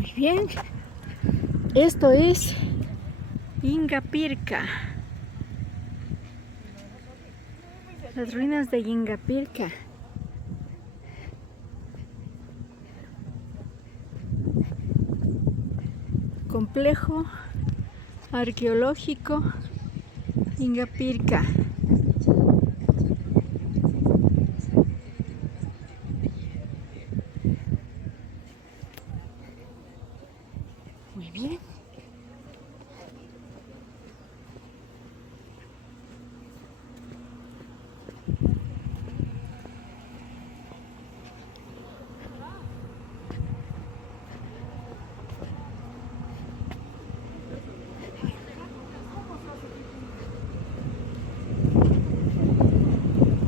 Muy bien. Esto es Ingapirca. Las ruinas de Ingapirca. Complejo arqueológico Ingapirca. Muy bien.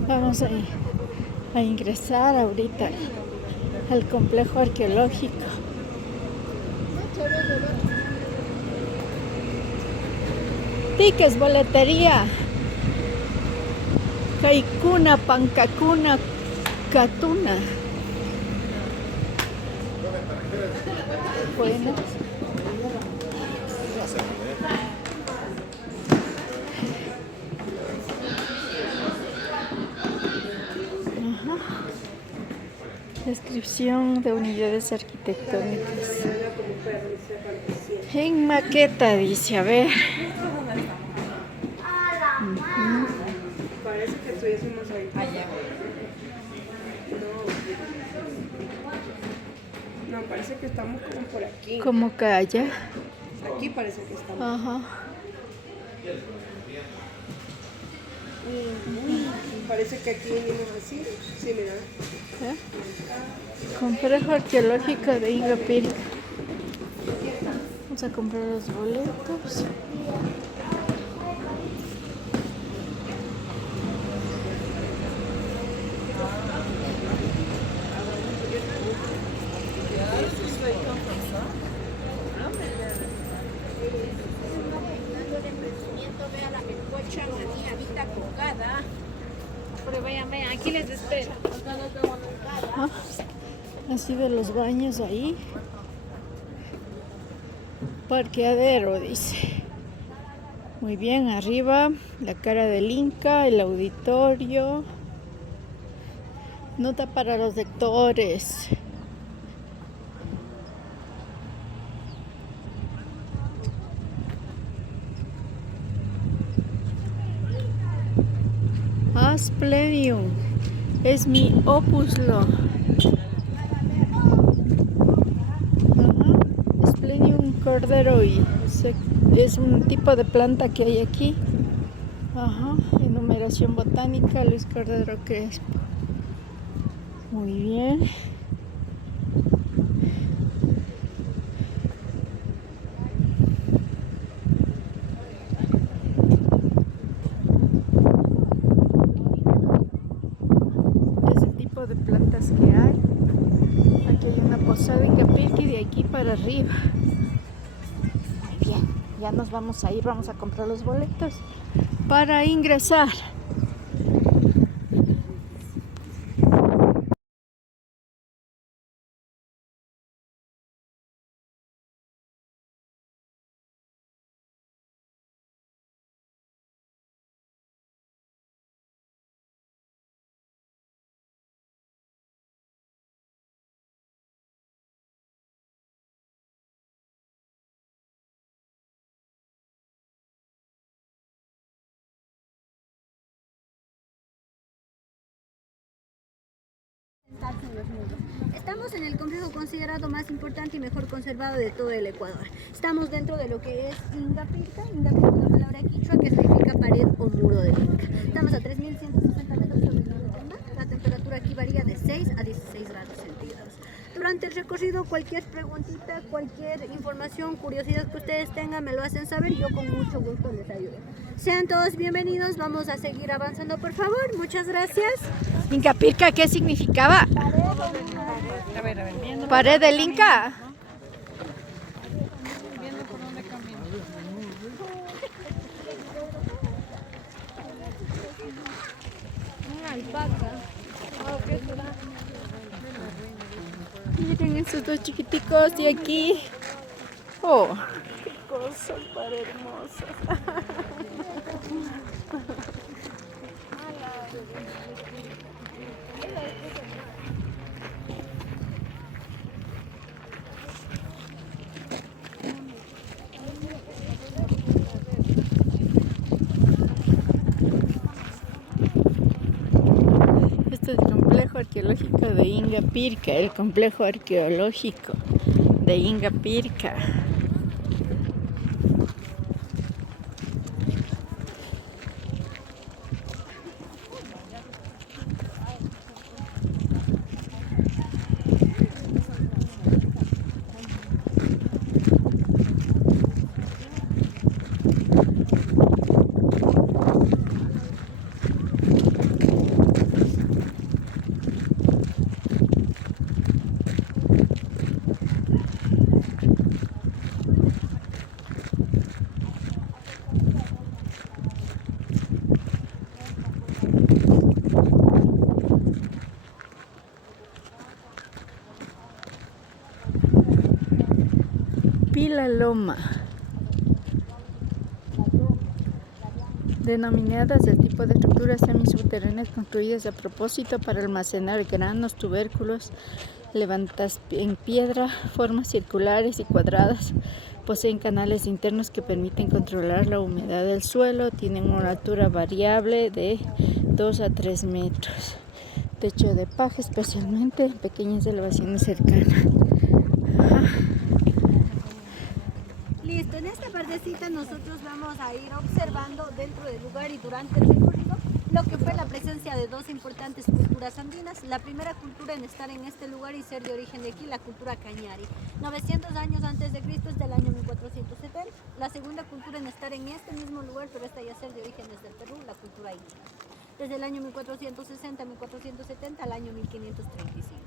Vamos a ingresar ahorita al complejo arqueológico. Tickets, boletería. Kaikuna, Pancacuna, Catuna. Buenas. Descripción de unidades arquitectónicas. En maqueta dice, a ver. Parece que estuviésemos ahí. Allá. No, parece que estamos como por aquí. Como que allá. Aquí parece que estamos. Ajá. Parece que aquí venimos así. Sí, mira. ¿Eh? Complejo arqueológico de Ingapirca. Vamos a comprar los boletos. Aquí les espero. Ajá. Así de los baños ahí. Parqueadero, dice. Muy bien, arriba la cara del Inca, el auditorio. Nota para los lectores. Asplenium es mi opuslo. Asplenium corderoi es un tipo de planta que hay aquí. Ajá. Enumeración botánica Luis Cordero Crespo. Muy bien. Es el tipo de plantas que hay. Aquí hay una posada en Ingapirca y de aquí para arriba. Muy bien. Ya nos vamos a ir, vamos a comprar los boletos para ingresar. Estamos en el complejo considerado más importante y mejor conservado de todo el Ecuador. Estamos dentro de lo que es Ingapirca. Ingapirca es una palabra quichua que significa pared o muro del Inca. Estamos a 3.160 metros sobre el nivel del mar. La temperatura aquí varía de 6 a 16 grados centígrados. Durante el recorrido, cualquier preguntita, cualquier información, curiosidad que ustedes tengan, me lo hacen saber y yo con mucho gusto les ayudo. Sean todos bienvenidos, vamos a seguir avanzando, por favor. Muchas gracias. Ingapirca, ¿qué significaba? Pared del Inca. Viendo por dónde camino. Una alpaca. ¿Qué será? Miren esos dos chiquiticos de aquí. Oh, qué cosas para hermosas. Este es el complejo arqueológico de Ingapirca, el complejo arqueológico de Ingapirca. Pila Loma, denominadas el tipo de estructuras semisubterráneas construidas a propósito para almacenar granos, tubérculos, levantadas en piedra, formas circulares y cuadradas, poseen canales internos que permiten controlar la humedad del suelo, tienen una altura variable de 2 a 3 metros, techo de paja, especialmente en pequeñas elevaciones cercanas. Listo, en esta partecita nosotros vamos a ir observando dentro del lugar y durante el recorrido lo que fue la presencia de dos importantes culturas andinas. La primera cultura en estar en este lugar y ser de origen de aquí, la cultura Cañari. 900 años antes de Cristo, es del año 1470. La segunda cultura en estar en este mismo lugar, pero esta ya ser de origen desde el Perú, la cultura Inca. Desde el año 1460 a 1470 al año 1535.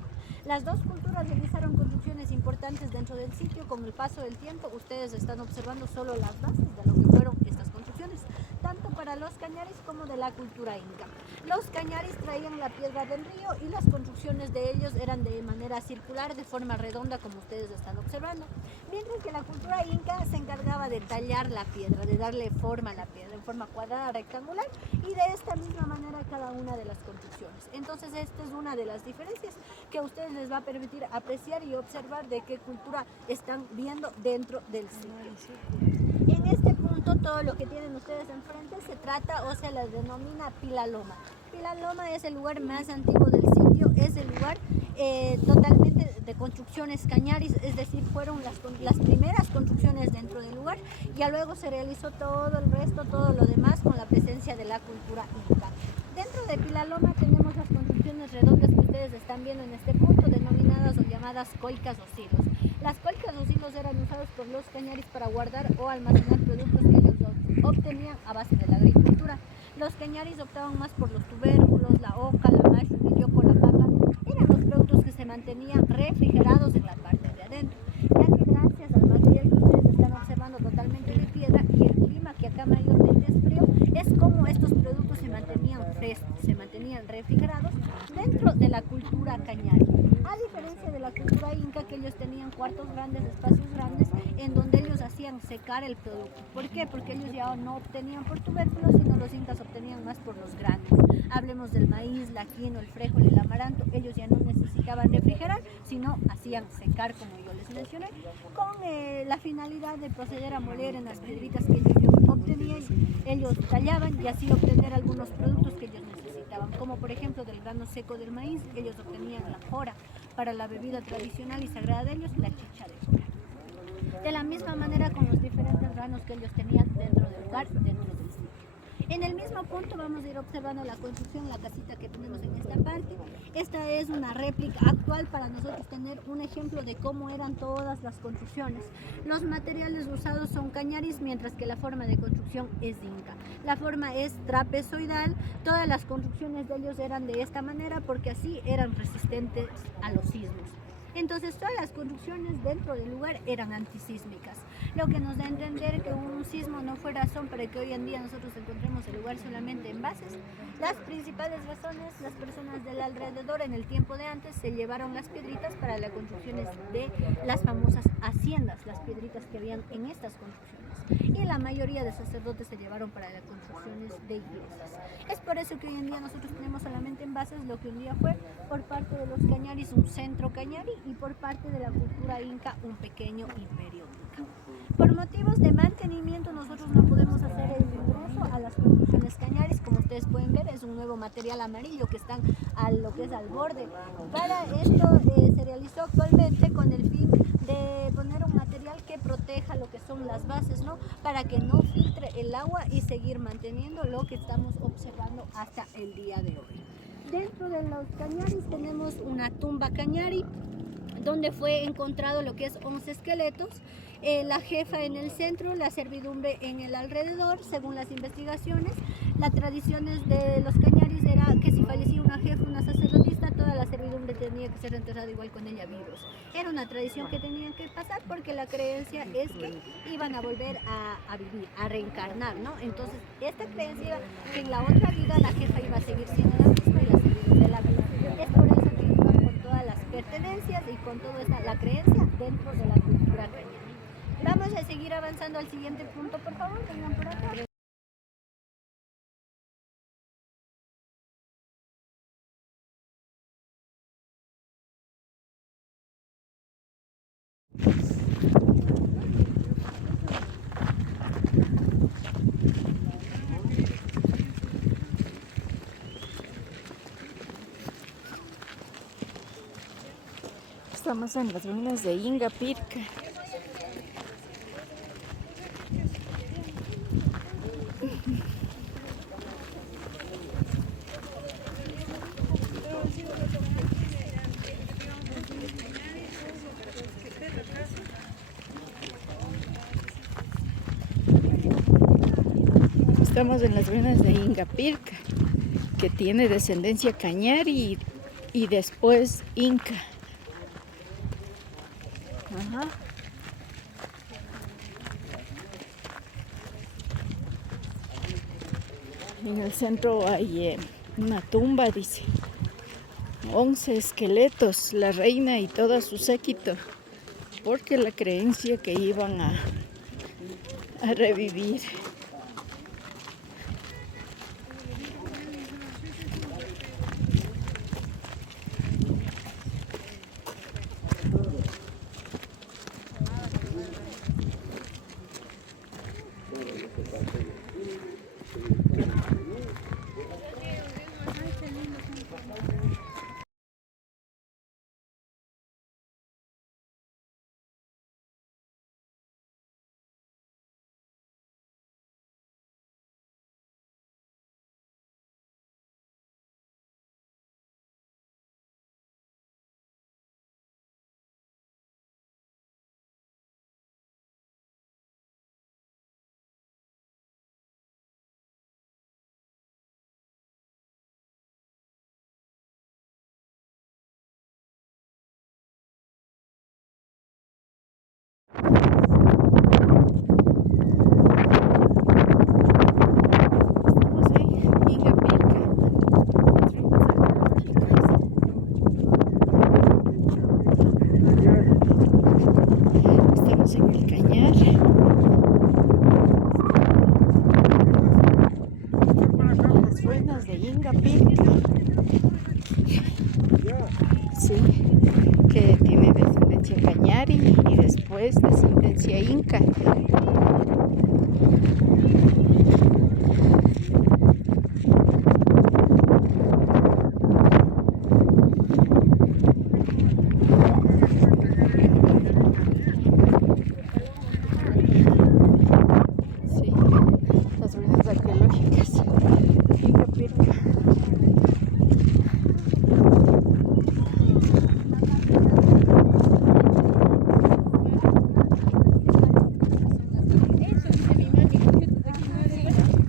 Las dos culturas realizaron construcciones importantes dentro del sitio. Con el paso del tiempo, ustedes están observando solo las bases de lo que fueron estas construcciones, tanto para los cañaris como de la cultura inca. Los cañaris traían la piedra del río y las construcciones de ellos eran de manera circular, de forma redonda, como ustedes están observando, mientras que la cultura inca se encargaba de tallar la piedra, de darle forma a la piedra en forma cuadrada, rectangular, y de esta misma manera cada una de las construcciones. Entonces esta es una de las diferencias que a ustedes les va a permitir apreciar y observar de qué cultura están viendo dentro del sitio. En este punto, todo lo que tienen ustedes enfrente se trata o se les denomina Pila Loma. Pila Loma es el lugar más antiguo del sitio, es el lugar totalmente de construcciones cañaris, es decir, fueron las primeras construcciones dentro del lugar. Ya luego se realizó todo el resto, todo lo demás con la presencia de la cultura inca. Dentro de Pila Loma tenemos las construcciones redondas que ustedes están viendo en este punto, denominadas o llamadas coicas o silos. Las coicas o silos eran usados por los cañaris para guardar o almacenar productos que ellos obtenían a base de la agricultura. Los cañaris optaban más por los tubérculos, la oca, la macho, el yoco, la papa. Eran los productos que se mantenían refrigerados en la parte de adentro, ya que gracias al material que ustedes están observando totalmente de piedra y el clima que acá mayormente es frío, es como estos productos se mantenían frescos, se mantenían refrigerados dentro de la cultura cañari. A diferencia de la cultura inca, que ellos tenían cuartos grandes, espacios grandes, en donde ellos hacían secar el producto. ¿Por qué? Porque ellos ya no obtenían por tubérculos, sino los incas obtenían más por los granos. Hablemos del maíz, la quinoa, el frijol, el amaranto. Ellos ya no necesitaban refrigerar, sino hacían secar, como yo les mencioné, con la finalidad de proceder a moler en las piedritas que ellos obtenían. Ellos tallaban y así obtener algunos productos que ellos necesitaban, como por ejemplo del grano seco del maíz. Ellos obtenían la jora para la bebida tradicional y sagrada de ellos, la chicha de jora. De la misma manera con los diferentes granos que ellos tenían dentro del lugar, dentro del sitio. En el mismo punto vamos a ir observando la construcción, la casita que tenemos en esta parte. Esta es una réplica actual para nosotros tener un ejemplo de cómo eran todas las construcciones. Los materiales usados son cañaris, mientras que la forma de construcción es inca. La forma es trapezoidal. Todas las construcciones de ellos eran de esta manera porque así eran resistentes a los sismos. Entonces todas las construcciones dentro del lugar eran antisísmicas, lo que nos da a entender que un sismo no fue razón para que hoy en día nosotros encontremos el lugar solamente en bases. Las principales razones, las personas del alrededor en el tiempo de antes se llevaron las piedritas para las construcciones de las famosas haciendas, las piedritas que habían en estas construcciones. Y la mayoría de sacerdotes se llevaron para las construcciones de iglesias. Es por eso que hoy en día nosotros tenemos solamente en bases lo que un día fue por parte de los cañaris un centro cañari y por parte de la cultura inca un pequeño imperio inca. Por motivos de mantenimiento nosotros no podemos hacer el ingreso a las construcciones cañaris. Como ustedes pueden ver, es un nuevo material amarillo que están lo que es al borde. Para esto se realizó actualmente con el fin de poner un material que proteja lo que son las bases, ¿no? Para que no filtre el agua y seguir manteniendo lo que estamos observando hasta el día de hoy. Dentro de los cañaris tenemos una tumba cañari donde fue encontrado lo que es 11 esqueletos, la jefa en el centro, la servidumbre en el alrededor. Según las investigaciones, las tradiciones de los cañaris era que si fallecía una jefa, una sacerdotisa, toda la servidumbre tenía que ser enterrada igual con ella vivos. Era una tradición que tenían que pasar porque la creencia es que iban a volver a vivir, a reencarnar, ¿no? Entonces, esta creencia iba que en la otra vida la jefa iba a seguir siendo la misma y la servidumbre la vida. Es por eso que iban con todas las pertenencias y con toda la creencia dentro de la cultura cañari. Vamos a seguir avanzando al siguiente punto, por favor, vengan por acá. Estamos en las ruinas de Ingapirca. Estamos en las ruinas de Ingapirca, que tiene descendencia cañari y después inca. Ajá. En el centro hay una tumba, dice. 11 esqueletos, la reina y todo su séquito, porque la creencia que iban a revivir. Sí, que tiene descendencia cañari y después descendencia inca. Sí, las ruinas arqueológicas. Ingapirca.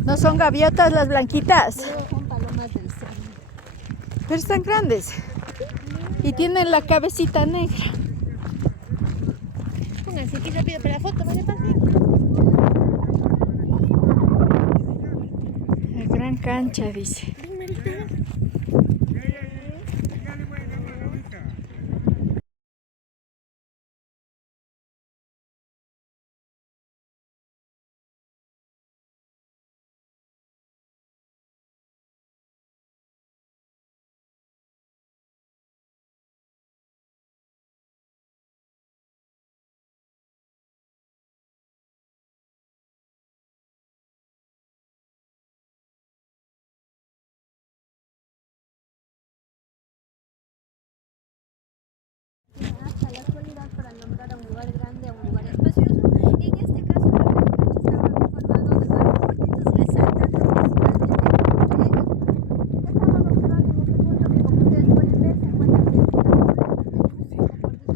¿No son gaviotas las blanquitas? Son palomas del sol. Pero están grandes. Y tiene la cabecita negra. Pónganse aquí rápido para la foto, ¿vale? La gran cancha, dice. Hasta la actualidad para nombrar a un lugar grande, a un lugar espacioso. En este caso, la cancha estaba conformado de varios cuartitos resaltando principalmente entre ellos. Estamos observando en este punto que, como ustedes pueden ver, se encuentran en los cuartitos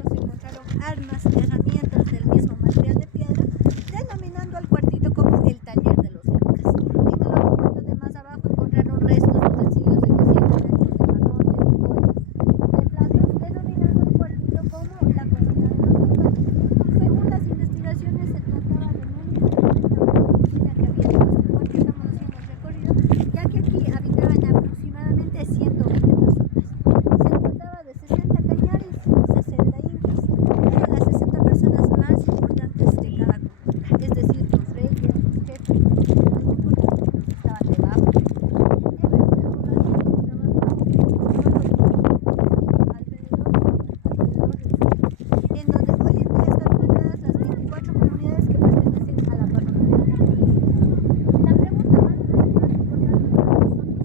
se encontraron armas, herramientas del mismo material de piedra, denominando al cuartito como el taller de los Incas. En el otro cuarto de más abajo encontraron restos de utensilios de cocina, restos de jarrones, de ollas, de platos, denominando el cuartito como la cocina de los Incas. Según las investigaciones, se trataba de una cocina que había en este cuarto. Estamos haciendo el recorrido, ya que aquí habitaban aproximadamente 120 personas. Se trataba de 60 cañaris, 60 incas. Eran las 60 personas más importantes de cada cultura, es decir, los reyes, los jefes, los más importantes, los que estaban debajo. El resto de población en donde hoy en día están ubicadas las 24 comunidades que pertenecen a la parroquia. La pregunta más importante para nosotros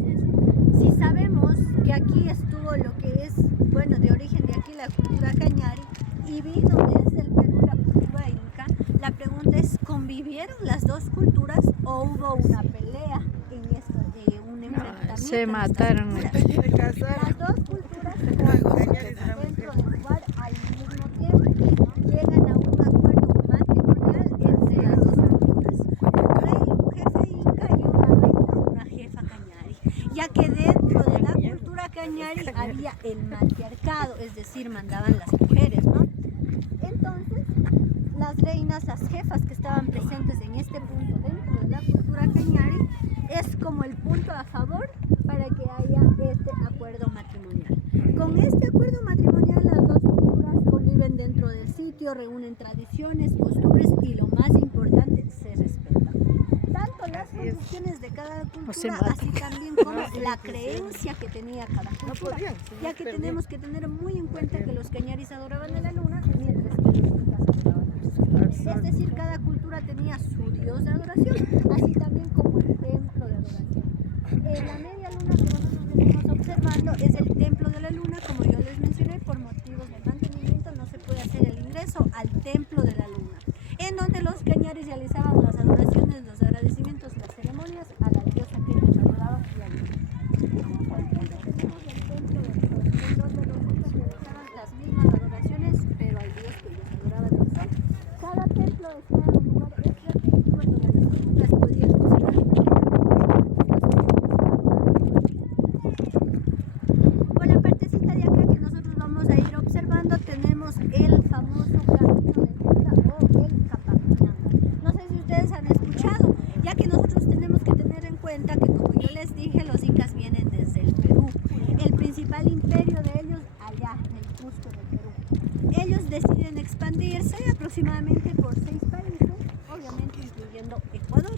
es, si sabemos que aquí estuvo lo que es, bueno, de origen de aquí la cultura cañari y vino desde el Perú la cultura inca, la pregunta es, ¿convivieron las dos culturas o hubo una pelea en esto, un enfrentamiento? Se en estas mataron. culturas? Las dos culturas estaban dentro del lugar al mismo tiempo. Llegan a un acuerdo matrimonial entre las dos culturas. Un rey, un jefe inca y una reina, una jefa cañari. Ya que dentro de la cultura cañari había el matriarcado, es decir, mandaban las mujeres, ¿no? Entonces, las reinas, las jefas que estaban presentes en este punto dentro de la cultura cañari, es como el punto a favor para que haya este acuerdo matrimonial. Con este acuerdo matrimonial, las dos culturas conviven dentro del sitio, reúnen tradiciones, costumbres y lo más importante, se respetan. Tanto las condiciones de cada cultura, así también como la creencia que tenía cada cultura. Ya que tenemos que tener muy en cuenta que los cañaris adoraban a la luna, mientras que los incas adoraban al sol. Es decir, cada cultura tenía su dios de adoración, así también como el templo de adoración. La media luna que nosotros venimos observando es el templo de la luna, como yo les mencioné, por motivos de mantenimiento no se puede hacer el ingreso al templo de la luna, en donde los cañaris realizaban las adoraciones, los agradecimientos, las ceremonias a la diosa que ellos adoraban y a Dios. Tenemos el templo de Dios, en donde los incas realizaban las mismas adoraciones, pero al dios que ellos adoraban, el sol. Cada templo está en un lugar estratégico en donde las culturas podían observar. Por la partecita de acá que nosotros vamos a ir observando, tenemos el famoso camino de Inca o el Capacuñán. No sé si ustedes han escuchado, ya que nosotros tenemos que tener en cuenta que, como yo les dije, los incas vienen desde el Perú. El principal imperio de ellos allá, en el Cusco del Perú. Ellos deciden expandirse aproximadamente por 6 países, obviamente incluyendo Ecuador.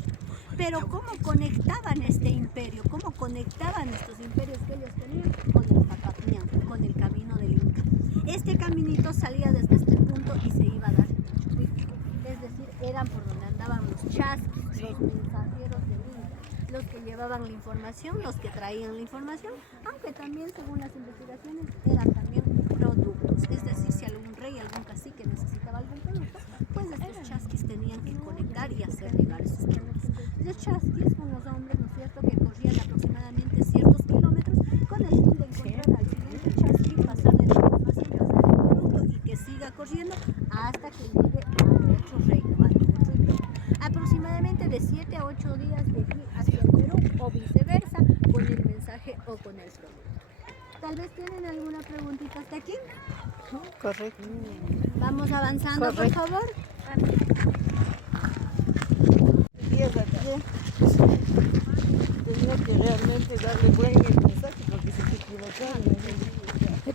Pero ¿cómo conectaban este imperio? ¿Cómo conectaban estos imperios que ellos tenían? Con el Capacuñán, con el camino del Inca. Este caminito salía desde este punto y se iba a dar en Chuquico. Es decir, eran por donde andaban los chasquis, los mensajeros del Inca, los que llevaban la información, los que traían la información, aunque también, según las investigaciones, eran también productos. Es decir, si algún rey, algún cacique necesitaba algún producto, pues estos chasquis tenían que conectar y hacer llegar esos productos. Los chasquis son los hombres, ¿no es cierto?, que corrían aproximadamente ciertos kilómetros con el fin de encontrar al siguiente chasqui, pasar de la información, pasar el producto y que siga corriendo hasta que llegue al otro reino, al otro imperio. Aproximadamente de 7 a 8 días de aquí hacia el Perú o viceversa, con el mensaje o con el producto. Tal vez tienen alguna preguntita hasta aquí. Correcto. Vamos avanzando, Correcto. por favor. Tenía que realmente darle buen mensaje porque se equivocaron.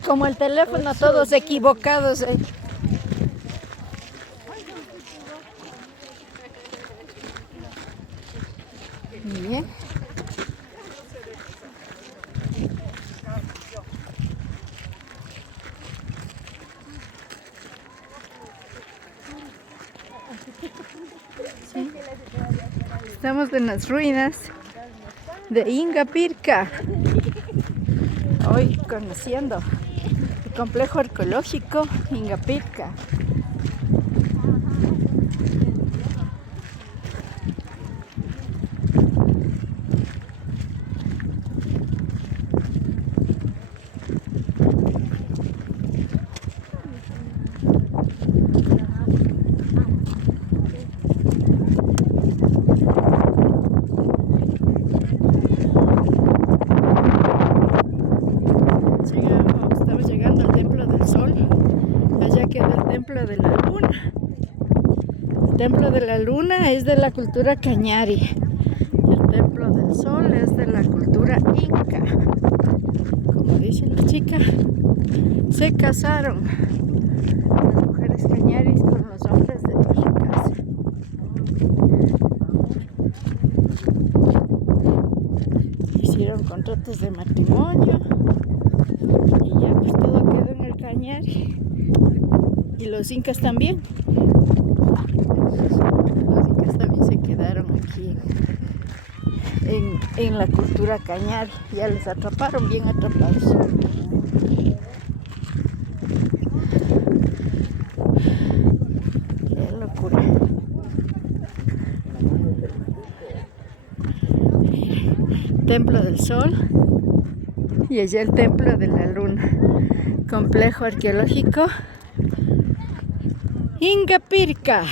Como el teléfono, todos equivocados. Bien. Sí. Estamos en las ruinas de Ingapirca. Hoy conociendo el complejo arqueológico Ingapirca. Estamos llegando al Templo del Sol. Allá queda el Templo de la Luna. El Templo de la Luna es de la cultura cañari. El Templo del Sol es de la cultura inca. Como dice la chica, se casaron las mujeres cañaris con los hombres de incas. Hicieron contratos de matrimonio y ya pues todo quedó en el cañari. Y los incas también. Los incas también se quedaron aquí en la cultura cañari. Ya les atraparon, bien atrapados. Qué locura. Templo del Sol y allá el Templo de la Luna. Complejo arqueológico Ingapirca.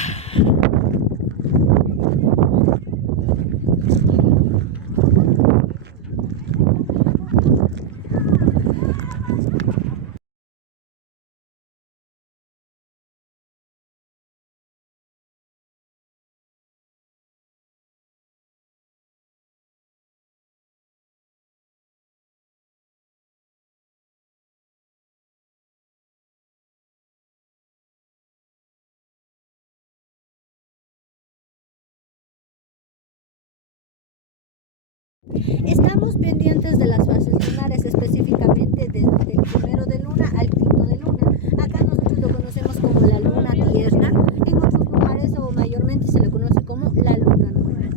Estamos pendientes de las fases lunares, específicamente desde el primero de luna al quinto de luna. Acá nosotros lo conocemos como la luna tierna, en otros lugares o mayormente se le conoce como la luna nueva.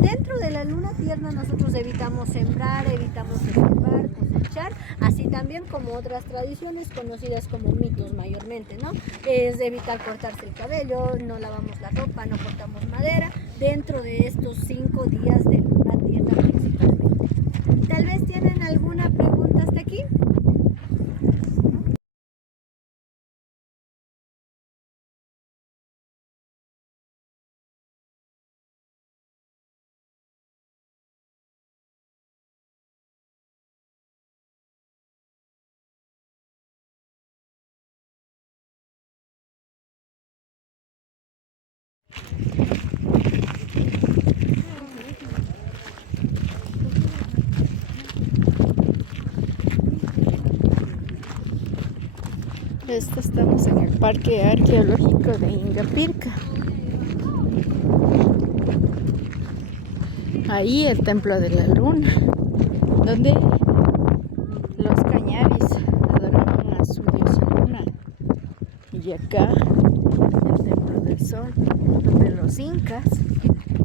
Dentro de la luna tierna nosotros evitamos sembrar, evitamos observar, cosechar, así también como otras tradiciones conocidas como mitos mayormente, ¿no? Es evitar cortarse el cabello, no lavamos la ropa, no cortamos madera, dentro de estos 5 días de luna tierna principalmente. Tal vez tienen alguna pregunta hasta aquí. Estamos en el Parque Arqueológico de Ingapirca. Ahí el Templo de la Luna, donde los cañaris adoraban a su diosa Luna. Y acá el Templo del Sol, donde los incas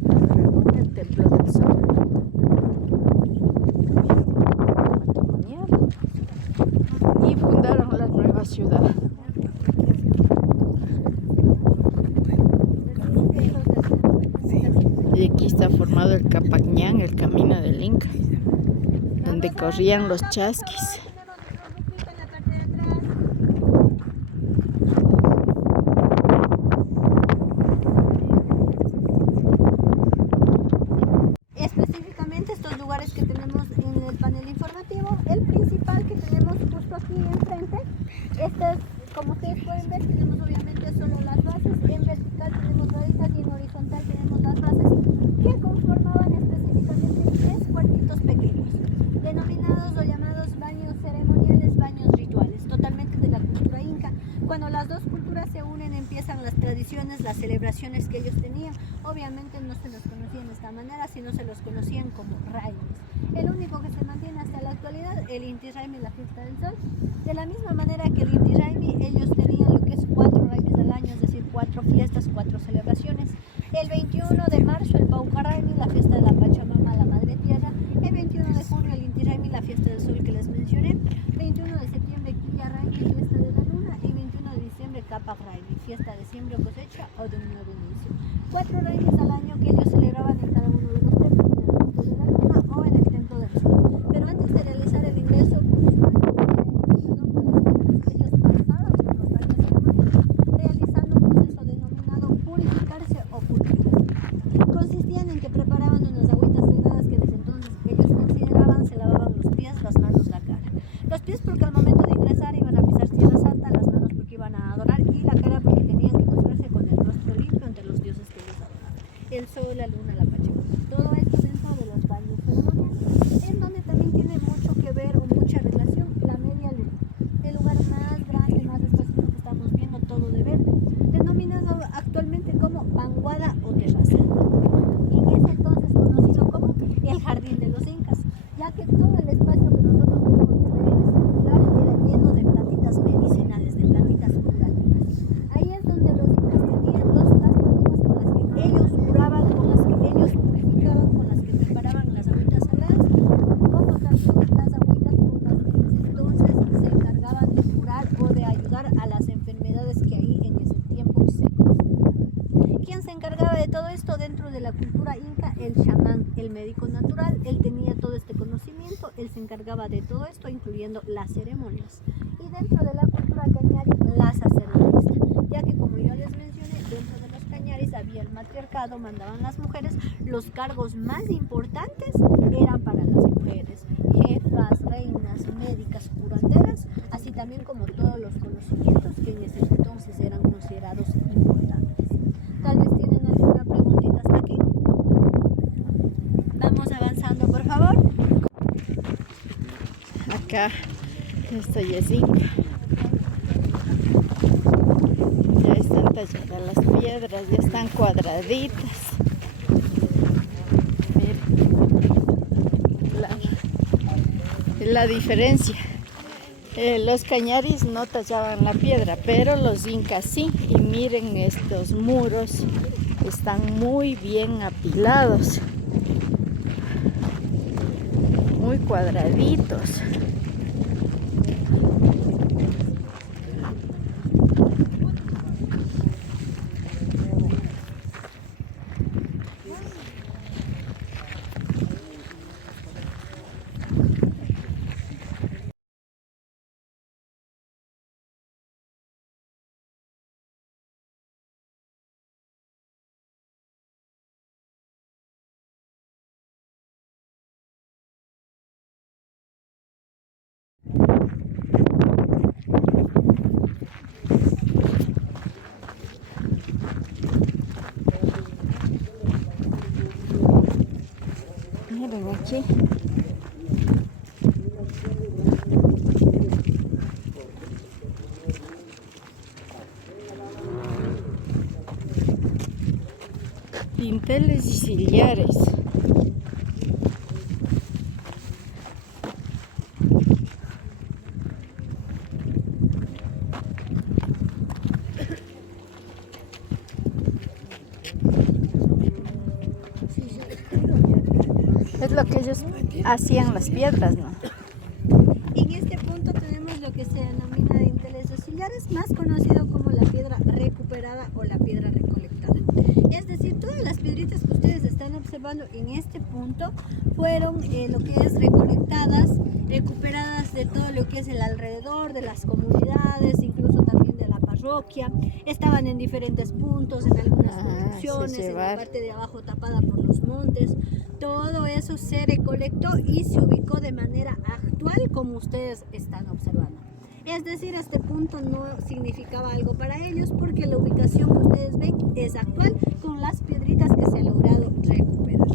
adoraban el Templo del Sol. Y fundaron la nueva ciudad. Y aquí está formado el Capacñán, el camino del Inca, donde corrían los chasquis. Específicamente estos lugares que tenemos en el panel informativo, el principal que tenemos Estas, como ustedes pueden ver, tenemos obviamente solo las bases. En vertical tenemos raditas y en horizontal tenemos las bases que conformaban específicamente 3 cuartitos pequeños, denominados o llamados baños ceremoniales, baños rituales, totalmente de la cultura inca. Cuando las dos culturas se unen empiezan las tradiciones, las celebraciones que ellos tenían. Obviamente no se los conocían de esta manera, sino se los conocían como raimis. El único que se mantiene hasta la actualidad, el Inti Raymi, la fiesta del sol. De la misma manera que el Inti Raymi, ellos tenían lo que es 4 raimis al año, es decir, 4 fiestas, 4 celebraciones. El 21 de marzo, el Pauca Raymi, la fiesta de la Pachamama, la Madre Tierra. El 21 de junio, el Inti Raymi, la fiesta del sol que les mencioné. 21 de septiembre, Quilla Raymi, fiesta de la luna. Y 21 de diciembre, Capac Raymi, fiesta de siembra o cosecha o de un nuevo inicio. 4 raimis al año que ellos celebraban en cada uno de los templos, en el templo de la luna o en el templo del sol. Pero antes de realizar el ingreso por los baños, ellos pasaban por los baños ceremoniales, realizando un proceso denominado purificarse o purificación. Consistían en que preparaban unas agüitas sagradas que desde entonces ellos consideraban se lavaban los pies, las manos, la cara. Los pies porque al momento de ingresar iban a pisar tierra santa, las manos porque iban a adorar y la cara porque tenían que mostrarse con el rostro limpio ante los dioses que ellos adoraban. El sol, la luna, la pachamama. Todo esto dentro de los baños ceremoniales, en donde también tiene mucho que ver o mucha relación la media luna, el lugar más grande, más espacioso que estamos viendo todo de verde, denominado actualmente como vanguada o terraza. Y en ese entonces conocido como el jardín de los incas, ya que todo el espacio que nosotros vemos de verde circular era lleno de plantitas medicinales, de plantitas curativas. Ahí es donde los incas tenían las plantitas con las que ellos curaban, con las que ellos purificaban, con las que preparaban las agüitas saladas, como también las agüitas con las que en ese entonces se encargaban de curar o de ayudar a las enfermedades que ahí en ese tiempo se consideraban. ¿Quién se encargaba de todo esto dentro de la cultura inca? El chamán, el médico natural. Él tenía todo este conocimiento, él se encargaba de todo esto, incluyendo las ceremonias. Y dentro de la cultura cañari, la sacerdotisa, ya que como yo les mencioné, dentro de los cañaris había el matriarcado, mandaban las mujeres, los cargos más importantes eran para las mujeres, jefas, reinas, médicas, curanderas, así también como todos los conocimientos que en ese entonces eran considerados importantes. Tal vez tienen alguna preguntita hasta aquí. Vamos avanzando, por favor. Acá, esto ya es inca. Ya están talladas las piedras, ya están cuadraditas. Miren, la diferencia. Los cañaris no tallaban la piedra, pero los incas sí. Y miren, estos muros están muy bien apilados, muy cuadraditos. Miren aquí. Dinteles y sillares. Es lo que ellos hacían las piedras, ¿no? En este punto tenemos lo que se denomina dinteles o sillares, más conocido como la piedra recuperada o la piedra recolectada. Es decir, todas las piedritas que ustedes están observando en este punto fueron lo que es recolectadas, recuperadas de todo lo que es el alrededor, de las comunidades, incluso también de la parroquia. Estaban en diferentes puntos, en algunas construcciones, en la parte de abajo tapada por los montes. Todo eso se recolectó y se ubicó de manera actual como ustedes están observando. Es decir, este punto no significaba algo para ellos porque la ubicación que ustedes ven es actual con las piedritas que se ha logrado recuperar.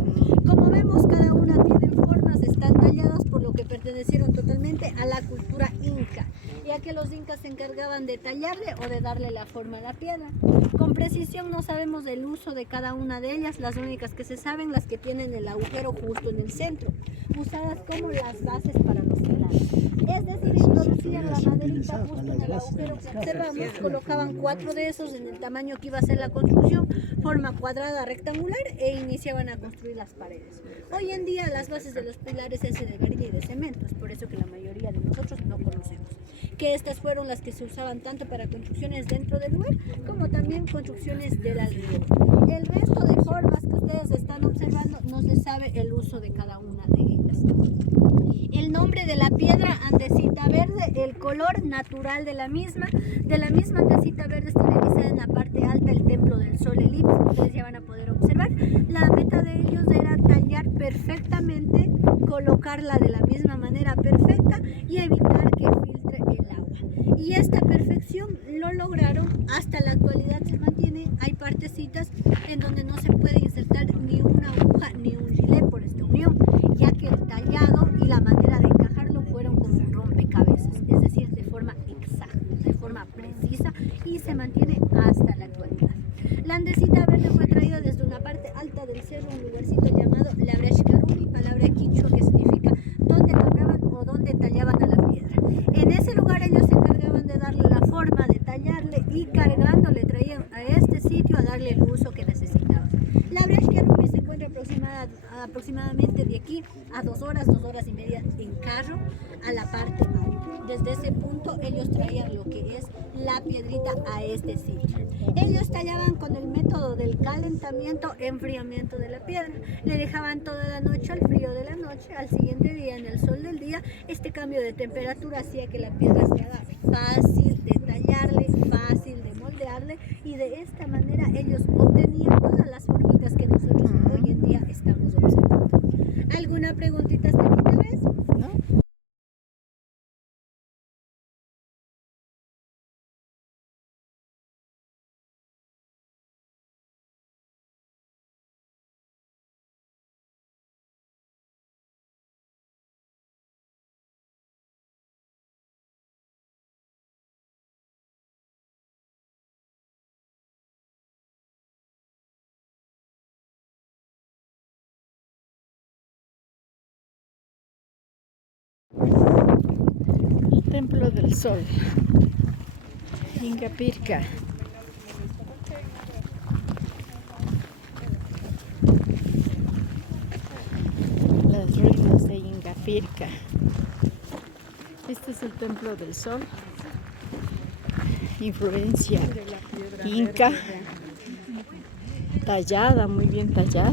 Como vemos, cada una tiene formas, están talladas, por lo que pertenecieron totalmente a la cultura inca, ya que los incas se encargaban de tallarle o de darle la forma a la piedra. Con precisión no sabemos del uso de cada una de ellas, las únicas que se saben las que tienen el agujero justo en el centro, usadas como las bases para los pilares. Es decir, introducían la maderita justo en el agujero que observamos, colocaban 4 de esos en el tamaño que iba a ser la construcción, forma cuadrada rectangular, e iniciaban a construir las paredes. Hoy en día las bases de los pilares es de gallina y de cemento, es por eso que la mayoría de nosotros no conocemos. Que estas fueron las que se usaban tanto para construcciones dentro del lugar como también construcciones del alrededor. El resto de formas que ustedes están observando no se sabe el uso de cada una de ellas. El nombre de la piedra andesita verde, el color natural de la misma andesita verde está realizada en la parte alta el templo del sol elipse, ustedes ya van a poder observar. La meta de ellos era tallar perfectamente, colocarla de la misma manera perfecta y evitar que filtre el agua. Y esta perfección lo lograron, hasta la actualidad se mantiene. Hay partecitas en donde no se puede insertar ni una aguja ni un gilet por esta unión, ya que el tallado y la manera de encajarlo fueron como un rompecabezas, es decir, de forma exacta, de forma precisa, y se mantiene hasta la actualidad. La andesita verde fue traída desde una parte alta del cerro, un lugarcito llamado Labrashkarumi, palabra quichua que significa donde labraban o donde tallaban a la piedra. En ese lugar ellos se encargaban de darle la forma, de tallarle, y cargándole traían a este sitio a darle el uso que necesitaban. Labrashkarumi se encuentra aproximadamente de aquí a 2 horas y media en carro a la parte alta. Desde ese punto ellos traían lo que es la piedrita a este sitio. Ellos tallaban con el método del calentamiento, enfriamiento de la piedra. Le dejaban toda la noche al frío de la noche, al siguiente día en el sol del día. Este cambio de temperatura hacía que la piedra se haga fácil de tallarle, fácil de moldearle, y de esta manera ellos obtenían todas las formitas que nosotros hoy en día estamos observando. ¿Alguna preguntita hasta aquí tal vez? ¿No? El templo del sol, Ingapirca. Las ruinas de Ingapirca. Este es el templo del sol, influencia inca, tallada, muy bien tallada.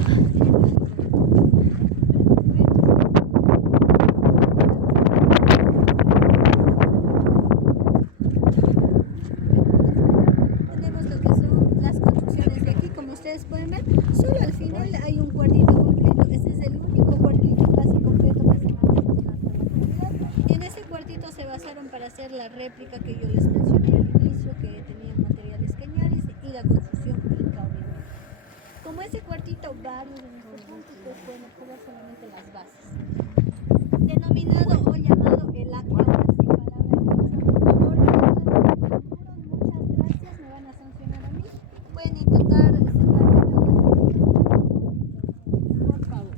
Pueden ver, solo al final hay un cuartito completo. Este es el único cuartito casi completo que se mantiene en la actualidad. En ese cuartito se basaron para hacer la réplica que yo les mencioné al inicio, que tenían materiales cañaris y la construcción inca, obviamente. Como ese cuartito, varios de nuestros puntos, ustedes pueden observar solamente las bases. Denominado o llamado el Aquiahuasi, palabra quichua. Por favor, muchas gracias, me van a sancionar a mí. Pueden intentar por favor.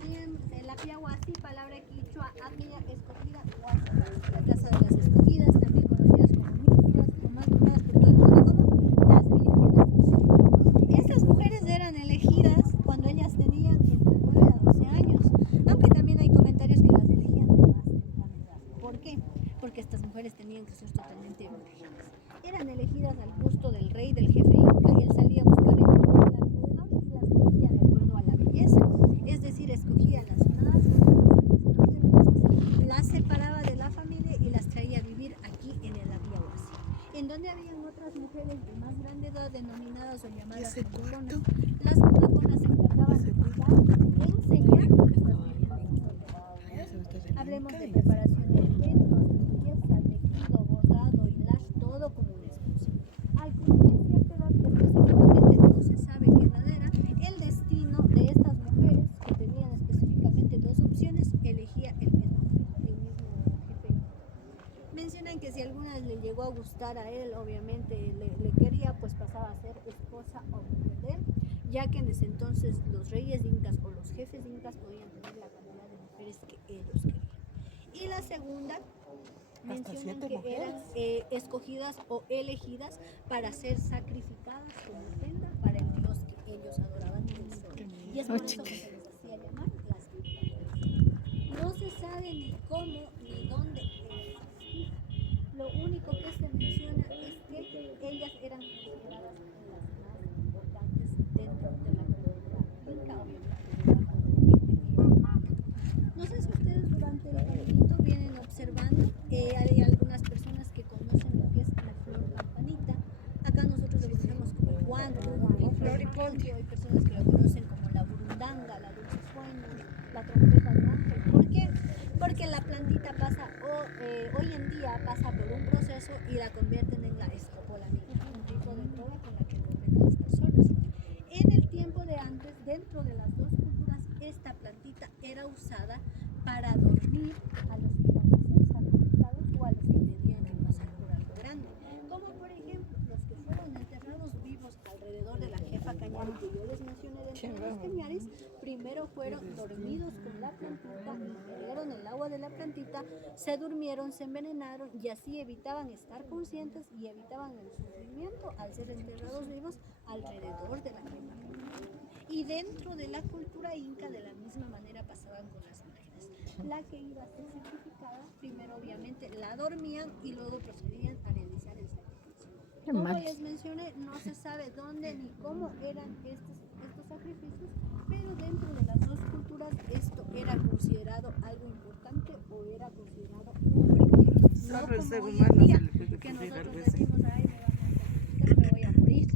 Tenían el Aquiahuasi, palabra quichua, Aquia, escogida, Huasi, la casa de las escogidas, también conocidas como místicas, o más llamadas por todo el mundo como las vírgenes del sur. Estas mujeres eran elegidas cuando ellas tenían entre 9 a 12 años, aunque también hay comentarios que las elegían de más temprana edad. ¿Por qué? Porque estas mujeres tenían que ser totalmente vírgenes. Eran elegidas al gusto del rey, del jefe inca. Él salía a buscar el alrededor y las elegía de acuerdo a la belleza, es decir, escogía las más hermosas, las separaba de la familia y las traía a vivir aquí en el Aquiahuasi, en donde habían otras mujeres de más grande edad denominadas o llamadas mulaconas. Las mulaconas se encargaban de cuidar, de enseñar a estas vírgenes. Hablemos de preparación de alimentos, llegó a gustar a él, obviamente le quería, pues pasaba a ser esposa o mujer de él, ya que en ese entonces los reyes incas o los jefes incas podían tener la cantidad de mujeres que ellos querían. Y la segunda, mencionan que eran escogidas o elegidas para ser sacrificadas como ofrenda para el dios que ellos adoraban, el sol. Y es por eso que se les hacía llamar las virtudes. No se sabe ni cómo ni dónde existir. Lo único que se menciona es que ellas eran consideradas las más importantes dentro de la cultura inca, obviamente. No sé si ustedes durante el caminito vienen observando, hay algunas personas que conocen lo que es la flor campanita. Acá nosotros lo conocemos como el guandu, el floripondio. Hay personas que lo conocen como la burundanga, la dulce sueño, la trompeta de ángel. ¿Por qué? Porque la plantita pasa, hoy en día pasa por un proceso y la convierten en la escopolamina, un tipo de droga con la que duermen las personas. En el tiempo de antes, dentro de las dos culturas, esta plantita era usada para dormir a los que iban a ser sacrificados o a los que tenían que pasar por algo grande. Como por ejemplo, los que fueron enterrados vivos alrededor de la jefa cañari que yo les mencioné dentro de los cañaris, primero fueron dormidos con la plantita, ingirieron el agua de la plantita, se durmieron, se envenenaron y así evitaban estar conscientes y evitaban el sufrimiento al ser enterrados vivos alrededor de la jefa cañari. Y dentro de la cultura inca de la misma manera pasaban con las mujeres. La que iba a ser sacrificada, primero obviamente la dormían y luego procedían a realizar el sacrificio. Como les mencioné, no se sabe dónde ni cómo eran estos sacrificios, pero dentro de las dos culturas esto era considerado algo importante o era considerado un privilegio. No como hoy en día, que nosotros decimos, ay, me van a sacrificar, me voy a morir.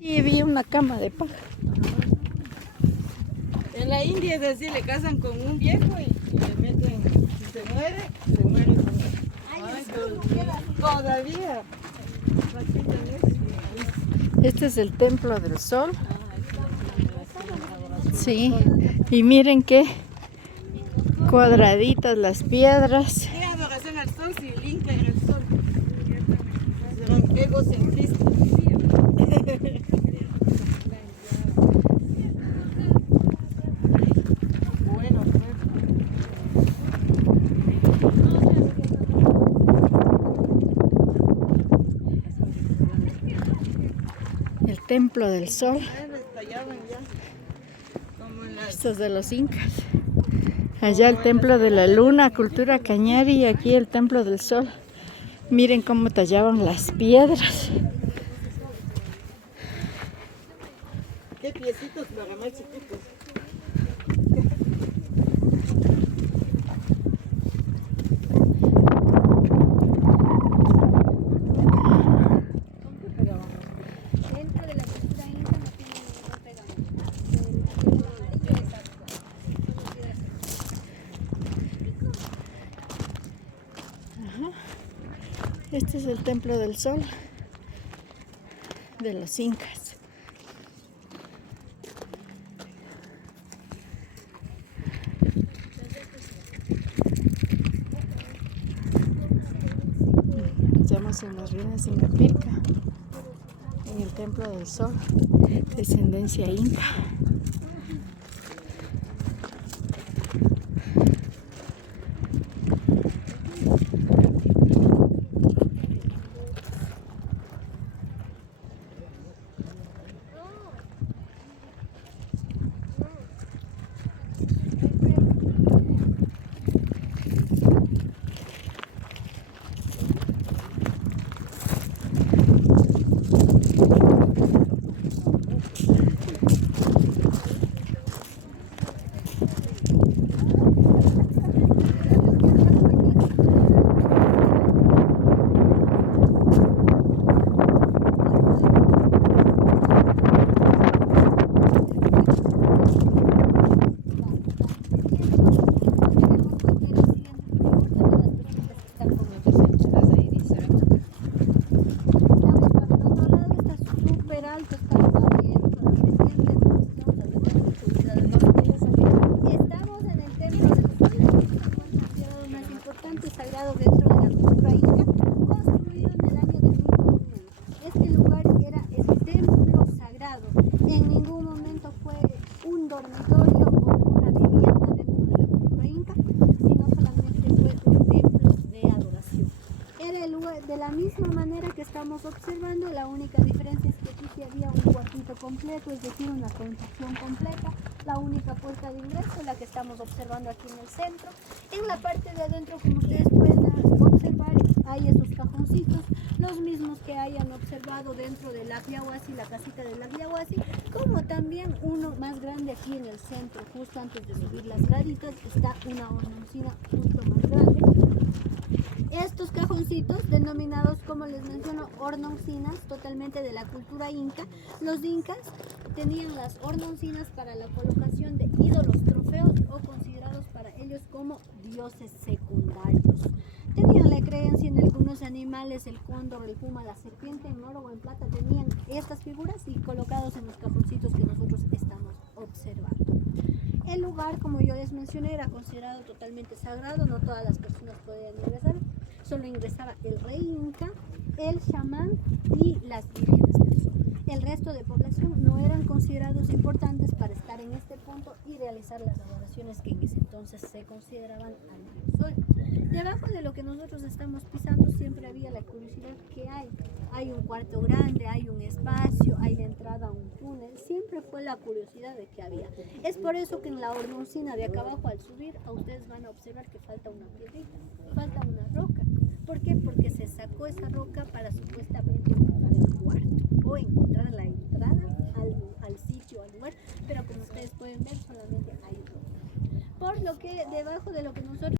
Sí, vi una cama de paja. En la India es así, le casan con un viejo y le meten, si se muere con él. Ay, todavía. Este es el templo del sol. Sí, y miren qué cuadraditas las piedras. ¿Qué adoración al sol si el Inca era el sol? Serán egocentristas. Bueno, El templo del sol. tallaban ya. Como en las... Estos de los incas. Allá el templo de la luna, cultura cañari, y aquí el templo del sol. Miren cómo tallaban las piedras. Qué piecitos para más chiquitos. Dentro de la cultura inca no tiene ningún pegamento. El amarillo es Este es el templo del sol de los incas. Estamos en las ruinas de Ingapirca, en el templo del sol, descendencia inca. totalmente sagrado dentro de la cultura inca, construido en el año de 1500. Este lugar era el templo sagrado. En ningún momento fue un dormitorio o una vivienda dentro de la cultura inca, sino solamente fue un templo de adoración. Era el lugar, de la misma manera que estamos observando, la única diferencia es que aquí sí había un cuartito completo, es decir, una construcción completa. La única puerta de ingreso, la que estamos observando aquí en el centro. En la parte de adentro, como ustedes pueden observar, hay esos cajoncitos, los mismos que hayan observado dentro de la Yahuasi, la casita de la Yahuasi, como también uno más grande aquí en el centro, justo antes de subir las graditas, está una hornoncina justo más grande. Estos cajoncitos, denominados, como les menciono, hornoncinas, totalmente de la cultura inca. Los incas tenían las hornoncinas para la colocación de ídolos, trofeos o considerados para ellos como dioses secundarios. Tenían la creencia en algunos animales, el cóndor, el puma, la serpiente, en oro o en plata, tenían estas figuras y colocados en los cajoncitos que nosotros estamos observando. El lugar, como yo les mencioné, era considerado totalmente sagrado, no todas las personas podían ingresar, solo ingresaba el rey inca, el chamán y las vírgenes del sol. El resto de población no eran considerados importantes para estar en este punto y realizar las adoraciones que en ese entonces se consideraban al dios sol. Debajo de lo que nosotros estamos pisando siempre había la curiosidad que hay. Hay un cuarto grande, hay un espacio, hay de entrada un túnel. Siempre fue la curiosidad de que había. Es por eso que en la hornoncina de acá abajo, al subir, a ustedes van a observar que falta una piedrita, falta una roca. ¿Por qué? Porque se sacó esa roca para supuestamente encontrar el cuarto o encontrar la entrada al sitio, al lugar, pero como ustedes pueden ver solamente hay roca. Por lo que debajo de lo que nosotros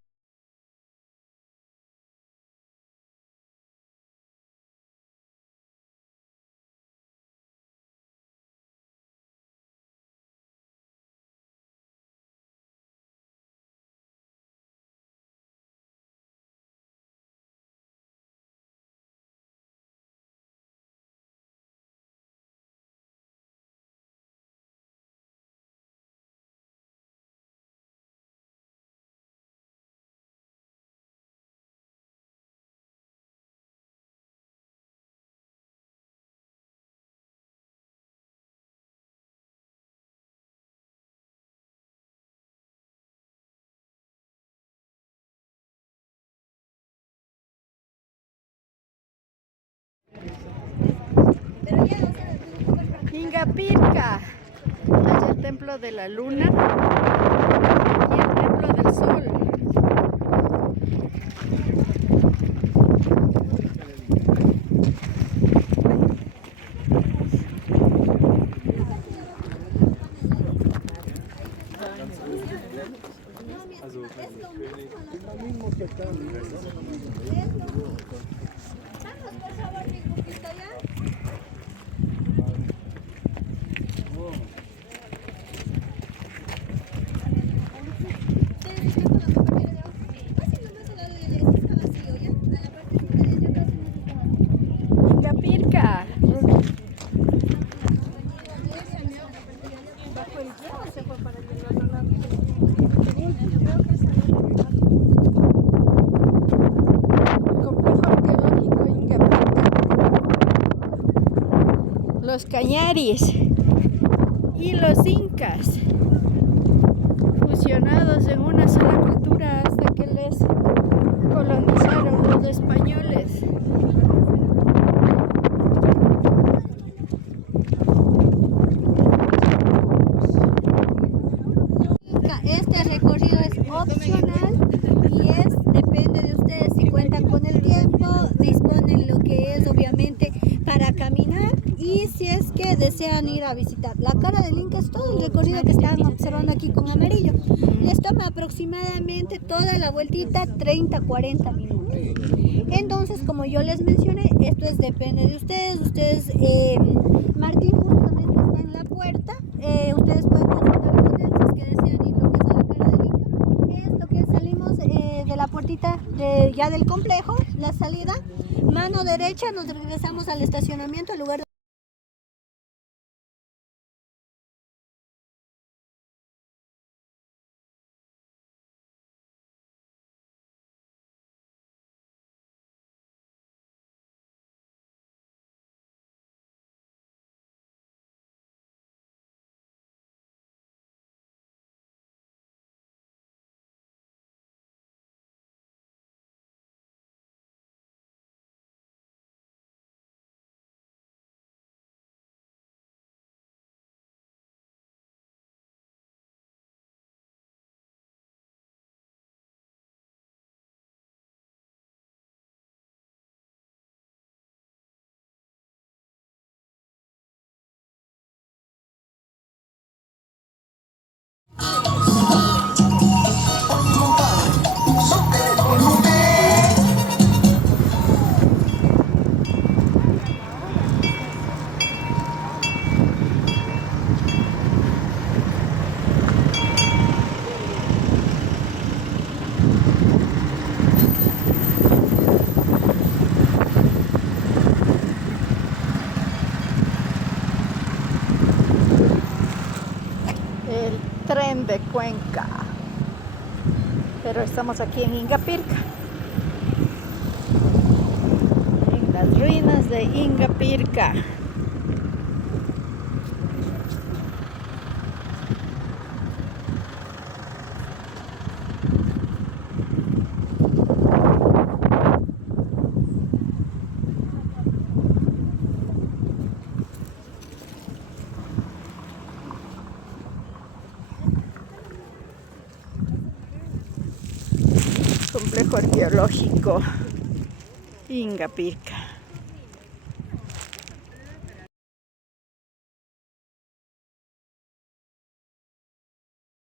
Ingapirca. Allá el templo de la luna y el templo del sol. vamos, por favor, mi grupito, ¿ya? Ingapirca. Complejo arqueológico Ingapirca. Los cañaris y los incas fusionados en una sola cultura hasta que les colonizaron los españoles. Este recorrido es opcional y depende de ustedes si cuentan con el tiempo, disponen lo que es obviamente para caminar y si es que desean ir a visitar. La cara del Inca es todo el recorrido que están observando aquí con amarillo. Les toma aproximadamente toda la vueltita 30-40 minutos. Entonces, como yo les mencioné, esto depende de ustedes. Martín justamente está en la puerta. Ustedes pueden consultar con él si es que desean ir lo que es a la cara del Inca. Es lo que salimos de la puertita ya del complejo, la salida. Mano derecha, nos regresamos al estacionamiento, al lugar Cuenca. Pero estamos aquí en Ingapirca, en las ruinas de Ingapirca. Complejo arqueológico Ingapirca.